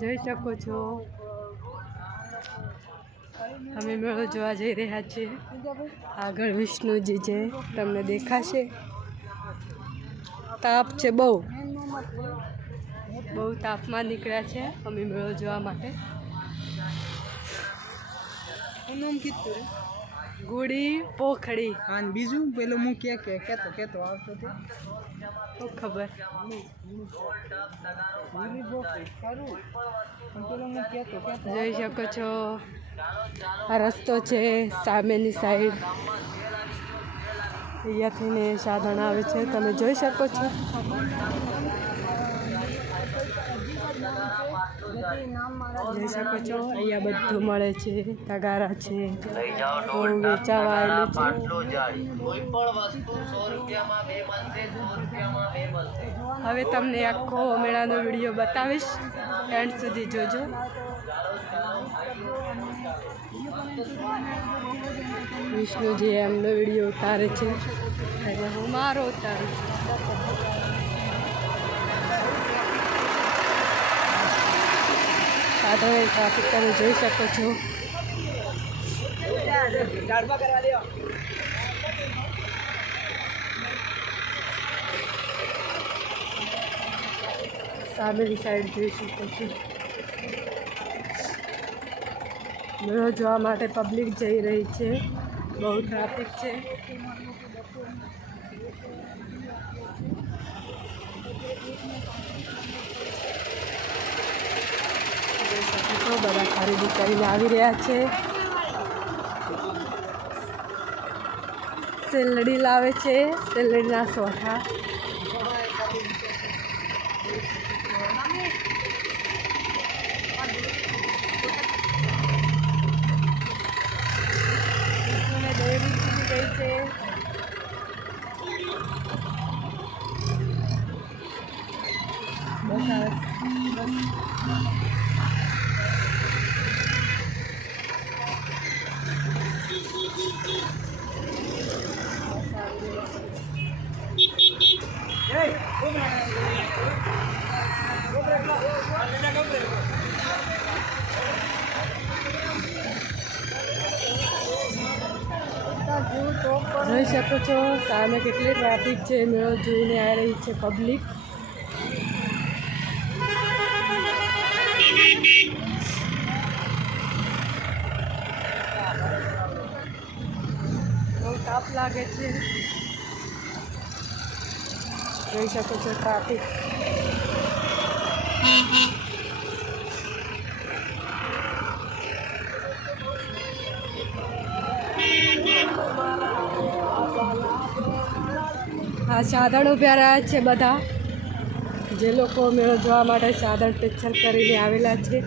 જોઈ શકો છો. અમે મેળો જોવા જઈ રહ્યા છીએ. આગળ વિષ્ણુજી છે, તમને દેખાશે. તાપ છે બહુ. બહુ તાપમાં નીકળ્યા છે અમે મેળો જોવા માટે. નામ કીધું ગુડી પોખડી. હા ને બીજું? પેલું હું કે કે કેતો કેતો આવતો તે. શું ખબર? જોઈ શકો છો. આ રસ્તો છે સામેની સાઈડ. અહીંયાથી ને સાધન આવે છે. તમે જોઈ શકો છો. જોઈ શકો છો અહીંયા બધું મળે છે તગારા છે છે. હવે તમને આખો મેળાનો વીડિયો બતાવીશ. એન્ડ સુધી જોજો. વિષ્ણુજી એમનો વીડિયો ઉતારે છે. અને હું મારો ઉતારું છું. સાધનો ટ્રાફિક તમે જોઈ શકો છો. સામેની સાઈડ જોઈ શકો છો. મેળો જોવા માટે પબ્લિક જઈ રહી છે. બહુ ટ્રાફિક છે. બધા ખરીદી કરીને આવી રહ્યા છે. સેલડી લાવે છે સેલડીના સોઠા. બસ બસ. જોઈ શકો છો, સામે કેટલી ટ્રાફિક છે, મેળો જોઈને આવી રહી છે પબ્લિક બહુ તાપ લાગે છે. જોઈ શકો છો ટ્રાફિક આ સાધન ઉભ્યા રહ્યા છે બધા. જે લોકો મેળો જોવા માટે સાધન પિક્ચર કરીને આવેલા છે.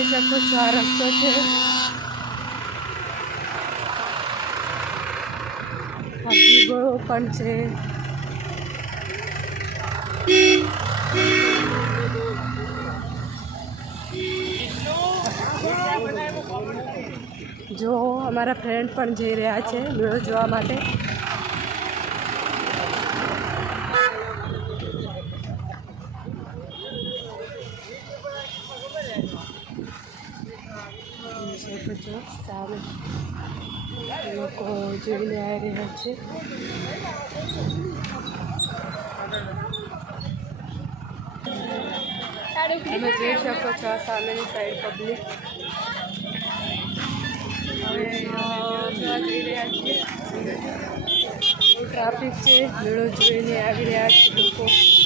જોઈ શકો છો આ રસ્તો છે. દીવો પણ છે. જો અમારા ફ્રેન્ડ પણ જઈ રહ્યા છે. મેળો જોવા માટે જોઈ શકો છો લોકો જોઈને આવી રહ્યા છે. તમે જોઈ શકો છો સામેની સાઈડ પબ્લિક ટ્રાફિક છે. મેળો જોઈને આવી રહ્યા છે લોકો.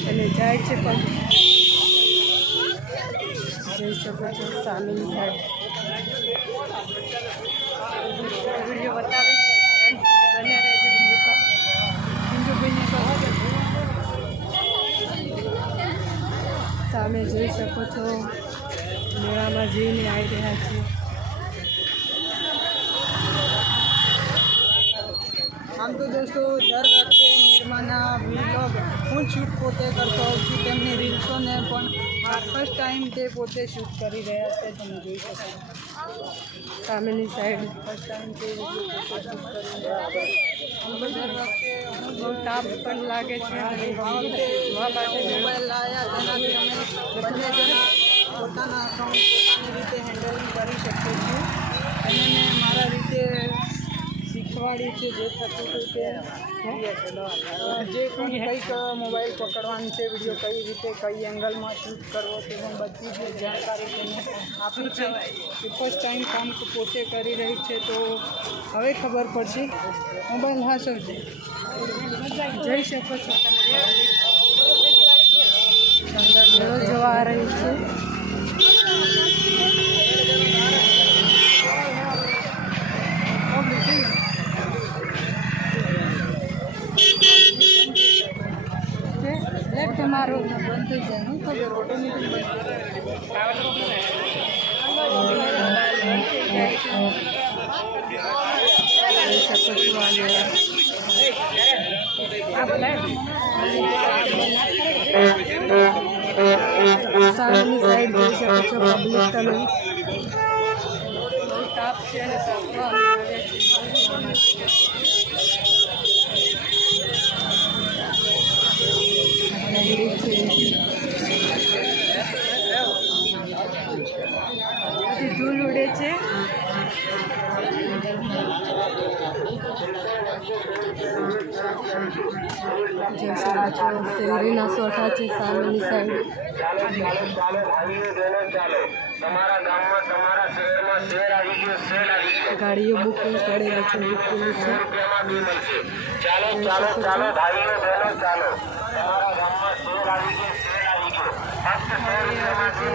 અને જાય છે પણ. જોઈ શકો છો સામેની સાઈડ વીડિયો બતાવીશ એન્ડ સુધી બન્યા રહેજો વીડિયો પર બિંદુભાઈની સામે જોઈ શકો છો. મેળામાં જઈને આવી રહ્યા છે આમ પરંતુ દોસ્તો, દર વખતે નિર્માના વ્લોગ હું શૂટ પોતે કરતો હોઉં છું. તેમની રીલ્સોને પણ આ ફર્સ્ટ ટાઈમ તે પોતે શૂટ કરી રહ્યા છે. તમે જોઈ શકો છો. સામેની સાઈડ બહુ તાપ પણ લાગે છે. અને પોતાના અકાઉન્ટ પોતાની રીતે હેન્ડલિંગ કરી શકીએ છીએ. અને મેં શીખવાડી છે જે થતું હતું તે જે પણ કંઈક મોબાઈલ પકડવાનું છે વીડિયો કઈ રીતે કઈ એંગલમાં શૂટ કરવો તે પણ બધી જ જાણકારી તેને આપી છે. એ ફર્સ્ટ ટાઈમ કામ પોતે કરી રહી છે તો હવે ખબર પડશે. મોબાઈલ હા છે. જઈ શકો છો તમે. જોવા રહી છે લેટ તમારો બંધ થઈ જાય હું ખબર ઓટોમેટિક બંધ જોઈ શકો છો આ મેળા સામેની સાઈડ જોઈ શકો છો પબ્લિક તમે તાપ છે અને તાપમાં ધૂળ ઉડે છે. શેરડીના સોઠા છે સામેની સાઈડ ચાલો ચાલો ચાલો ભાઈઓ બહેનો ચાલો તમારા ગામમાં તમારા શહેરમાં શેર આવી ગયો શેર આવી ગયો ગાડીઓ બુકિંગ કરેલી છે બુકિંગ છે. રૂપિયામાં બી મળશે ચાલો ચાલો ચાલો ભાઈઓ બહેનો ચાલો. તમારા ગામમાં શેર આવી ગયો શેર આવી ગયો ફક્ત સો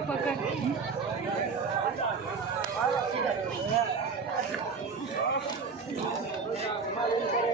ફક્ત સો